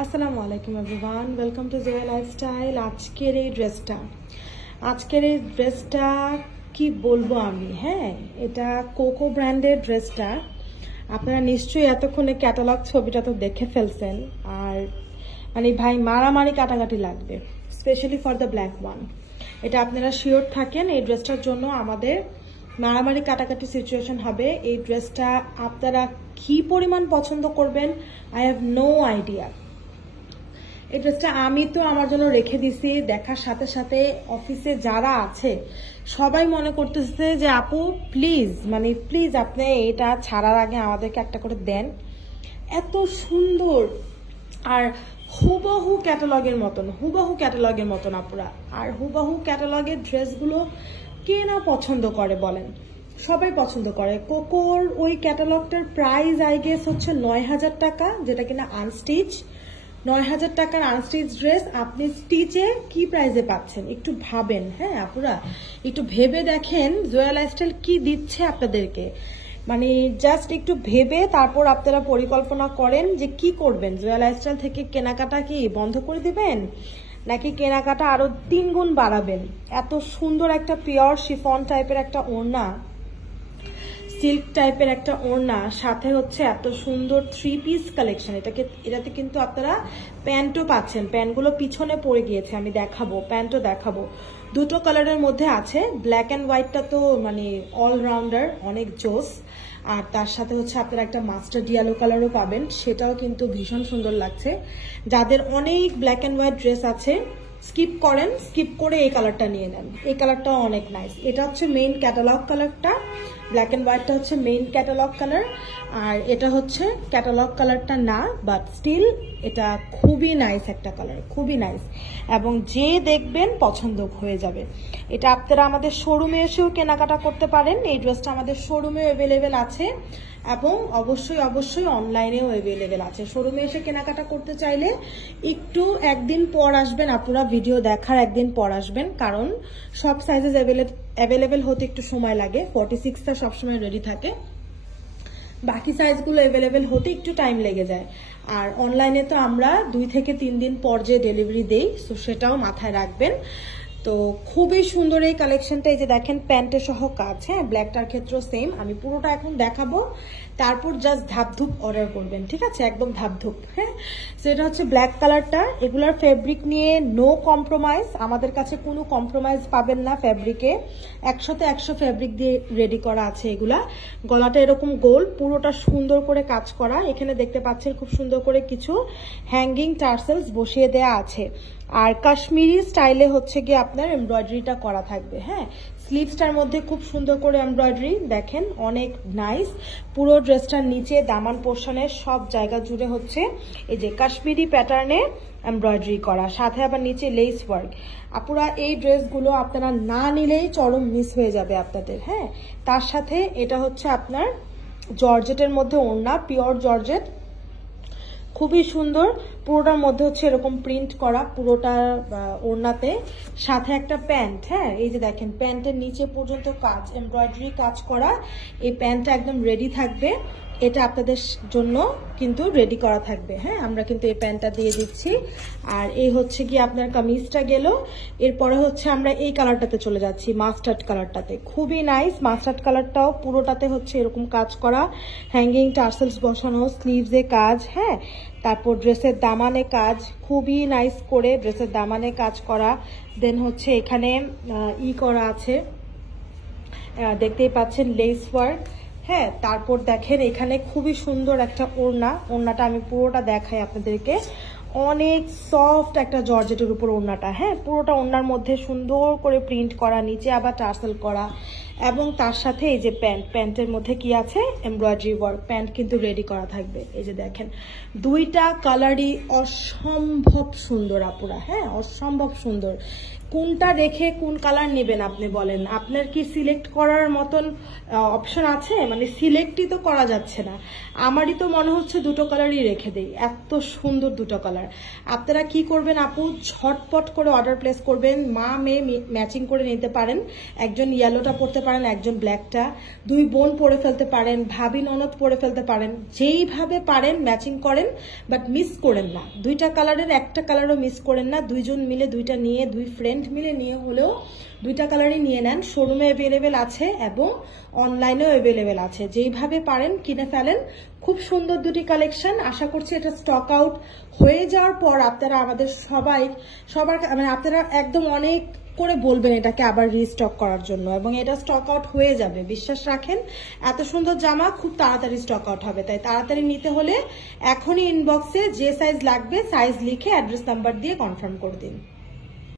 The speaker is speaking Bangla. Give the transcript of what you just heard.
আসসালামু আলাইকুম everyone, welcome to Zoya lifestyle. আজকের এই ড্রেসটা কি বলবো আমি, হ্যাঁ, এটা কোকো ব্র্যান্ডের ড্রেসটা। আপনারা নিশ্চয়ই এতক্ষণে ক্যাটালগ ছবিটা তো দেখে ফেলছেন, আর মানে ভাই মারামারি কাটাকাটি লাগবে, specially for the black one. এটা আপনারা শিওর থাকেন, এই ড্রেসটার জন্য আমাদের মারামারি কাটাকাটি সিচুয়েশন হবে। এই ড্রেসটা আপনারা কি পরিমাণ পছন্দ করবেন আই হ্যাভ নো আইডিয়া। এই ড্রেসটা আমি তো আমার জন্য রেখে দিছি, দেখার সাথে সাথে অফিসে যারা আছে সবাই মনে করতেছে যে আপু প্লিজ আপনি এটা ছাড়ার আগে আমাদেরকে একটা করে দেন। এত সুন্দর আর হুবহু ক্যাটালগের মতন আপুরা। আর হুবহু ক্যাটালগের ড্রেসগুলো কে না পছন্দ করে বলেন, সবাই পছন্দ করে। কোকোর ওই ক্যাটালগটার প্রাইস আই গেস হচ্ছে ৯,০০০ টাকা, যেটা কিনা আনস্টিচ। ৯,০০০ টাকার আনস্টিচ ড্রেস আপনি স্টিচে কি প্রাইসে পাচ্ছেন একটু ভাবেন। হ্যাঁ আপুরা, একটু ভেবে দেখেন জোয়া লাইফস্টাইল কি দিচ্ছে আপনাদেরকে। মানে জাস্ট একটু ভেবে তারপর আপনারা পরিকল্পনা করেন যে কি করবেন। জোয়া লাইফস্টাইল থেকে কেনাকাটা কি বন্ধ করে দিবেন, নাকি কেনাকাটা আরো ৩ গুণ বাড়াবেন। এত সুন্দর একটা পিওর শিফন টাইপের একটা ওড়না, সিল্ক টাইপের একটা ওড়না, সাথে হচ্ছে এত সুন্দর 3 পিস কালেকশন। এটাতে কিন্তু আপনারা প্যান্টও পাচ্ছেন। প্যান্টগুলো পিছনে পড়ে গিয়েছে, আমি দেখাবো, প্যান্টও দেখাবো। দুটো কালারের মধ্যে আছে, ব্ল্যাক অ্যান্ড হোয়াইটটা তো মানে অলরাউন্ডার, অনেক জোস। আর তার সাথে হচ্ছে আপনারা একটা মাস্টার্ড ইয়েলো কালারও পাবেন, সেটাও কিন্তু ভীষণ সুন্দর লাগছে। যাদের অনেক ব্ল্যাক অ্যান্ড হোয়াইট ড্রেস আছে স্কিপ করে এই কালারটা নিয়ে নেন। এই কালারটাও অনেক নাইস। এটা হচ্ছে মেইন ক্যাটালগ কালারটা, ব্ল্যাক অ্যান্ড হোয়াইটটা হচ্ছে মেইন ক্যাটালগ কালার, আর এটা হচ্ছে ক্যাটালগ কালারটা না, বাট স্টিল এটা খুবই নাইস একটা কালার, খুবই নাইস, এবং যে দেখবেন পছন্দ হয়ে যাবে। এটা আপনারা আমাদের শোরুমে এসেও কেনাকাটা করতে পারেন। এই ড্রেসটা আমাদের শোরুমেও অ্যাভেলেবেল আছে এবং অবশ্যই অনলাইনেও অ্যাভেলেবেল আছে। শোরুমে এসে কেনাকাটা করতে চাইলে একটু একদিন পর আসবেন আপনারা, ভিডিও দেখার একদিন পর আসবেন, কারণ সব সাইজেস অ্যাভেলেবেল হতে একটু সময় লাগে। 46টা সবসময় রেডি থাকে, বাকি সাইজগুলো অ্যাভেলেবেল হতে একটু টাইম লেগে যায়। আর অনলাইনে তো আমরা 2 থেকে 3 দিন পর যে ডেলিভারি দেই, সো সেটাও মাথায় রাখবেন। তো খুবই সুন্দর এই কালেকশনটা। এই যে দেখেন প্যান্টের সহ কাজ, হ্যাঁ, ব্ল্যাকটার ক্ষেত্রেও সেম। আমি পুরোটা এখন দেখাবো, তারপর জাস্ট ধাপধুপ অর্ডার করবেন, ঠিক আছে, একদম ধাপধুপ। হ্যাঁ, সেটা হচ্ছে ব্ল্যাক কালারটা। এগুলার ফেব্রিক নিয়ে নো কম্প্রোমাইজ, আমাদের কাছে কোনো কম্প্রোমাইজ পাবেন না ফেব্রিকে। 100তে 100 ফেব্রিক দিয়ে রেডি করা আছে এগুলা। গলাটা এরকম গোল, পুরোটা সুন্দর করে কাজ করা। এখানে দেখতে পাচ্ছেন খুব সুন্দর করে কিছু হ্যাঙ্গিং টার্সেলস বসিয়ে দেয়া আছে। আর কাশ্মীরি স্টাইলে হচ্ছে গিয়ে আপনার এমব্রয়ডারিটা করা থাকবে। হ্যাঁ, স্লিভসটার মধ্যে খুব সুন্দর করে এমব্রয়ডারি দেখেন, অনেক নাইস। পুরো ড্রেসটার নিচে দামান পোর্শনের সব জায়গা জুড়ে হচ্ছে এই যে কাশ্মীরি প্যাটার্নে এমব্রয়ডারি করা, সাথে আবার নিচে লেস ওয়ার্ক। আপুরা এই ড্রেসগুলো আপনারা না নিলেই চরম মিস হয়ে যাবে আপনাদের। হ্যাঁ, তার সাথে এটা হচ্ছে আপনার জর্জেটের মধ্যে ওড়না, পিওর জর্জেট, খুবই সুন্দর। পুরোটার মধ্যে হচ্ছে এরকম প্রিন্ট করা পুরোটা ওড়নাতে, সাথে একটা প্যান্ট। হ্যাঁ, এই যে দেখেন প্যান্টের নিচে পর্যন্ত কাজ, এমব্রয়ডারি কাজ করা। এই প্যান্টটা একদম রেডি থাকবে, এটা আপনাদের জন্য কিন্তু রেডি করা থাকবে। হ্যাঁ, আমরা কিন্তু এই প্যান্টটা দিয়ে দিচ্ছি। আর এই হচ্ছে কি আপনার কামিজটা গেল। এরপরে হচ্ছে আমরা এই কালারটাতে চলে যাচ্ছি, মাস্টার্ড কালারটাতে। খুবই নাইস মাস্টার্ড কালারটাও, পুরোটাতে হচ্ছে এরকম কাজ করা, হ্যাঙ্গিং টার্সেলস বসানো, স্লিভসে কাজ। হ্যাঁ, তারপর ড্রেসের দামানে কাজ, খুবই নাইস করে ড্রেসের দামানে কাজ করা। দেন হচ্ছে এখানে করা আছে, দেখতেই পাচ্ছেন লেস ওয়ার্ক। হ্যাঁ, তারপর দেখেন এখানে খুবই সুন্দর একটা ওড়নাটা আমি পুরোটা দেখাই আপনাদেরকে। অনেক সফট একটা জর্জেটের উপর ওড়নাটা। হ্যাঁ, পুরোটা ওড়নার মধ্যে সুন্দর করে প্রিন্ট করা, নিচে আবার টার্সেল করা, এবং তার সাথে এই যে প্যান্টের মধ্যে কি আছে এমব্রয়ডারি ওয়ার্ক। প্যান্ট কিন্তু রেডি করা থাকবে। এই যে দেখেন দুইটা কালারই অসম্ভব সুন্দর আপুরা। হ্যাঁ, অসম্ভব সুন্দর। কোনটা রেখে কোন কালার নেবেন আপনি বলেন? আপনার কি সিলেক্ট করার মতন অপশন আছে? মানে সিলেক্টই তো করা যাচ্ছে না। আমারই তো মনে হচ্ছে দুটো কালারই রেখে দেই, এত সুন্দর দুটো কালার। আপনারা কি করবেন আপু, ঝটপট করে অর্ডার প্লেস করবেন। মা মেয়ে ম্যাচিং করে নিতে পারেন। একজন ইয়েলোটা পরতে পারেন, একজন ব্ল্যাকটা, 2 বোন পরে ফেলতে পারেন, ভাবি ননদ পরে ফেলতে পারেন, যেইভাবে পারেন ম্যাচিং করেন, বাট মিস করেন না। 2টা কালারের একটা কালারও মিস করেন না। 2 জন মিলে 2টা নিয়ে, 2 ফ্রেন্ড মিলে নিয়ে হলেও 2টা কালারই নিয়ে নেন। শোরুমে অ্যাভেলেবেল আছে এবং অনলাইনেও অ্যাভেলেবেল আছে। যেইভাবে পারেন কিনে ফেলেন। খুব সুন্দর 2টি কালেকশন। আশা করছি এটা স্টক আউট হয়ে যাওয়ার পর আপনারা আমাদের সবার মানে আপনারা একদম অনেক করে বলবেন এটাকে আবার রিস্টক করার জন্য, এবং এটা স্টক আউট হয়ে যাবে, বিশ্বাস রাখেন। এত সুন্দর জামা খুব তাড়াতাড়ি স্টক আউট হবে, তাই তাড়াতাড়ি নিতে হলে এখনই ইনবক্সে যে সাইজ লাগবে সাইজ লিখে অ্যাড্রেস নাম্বার দিয়ে কনফার্ম করে দিন।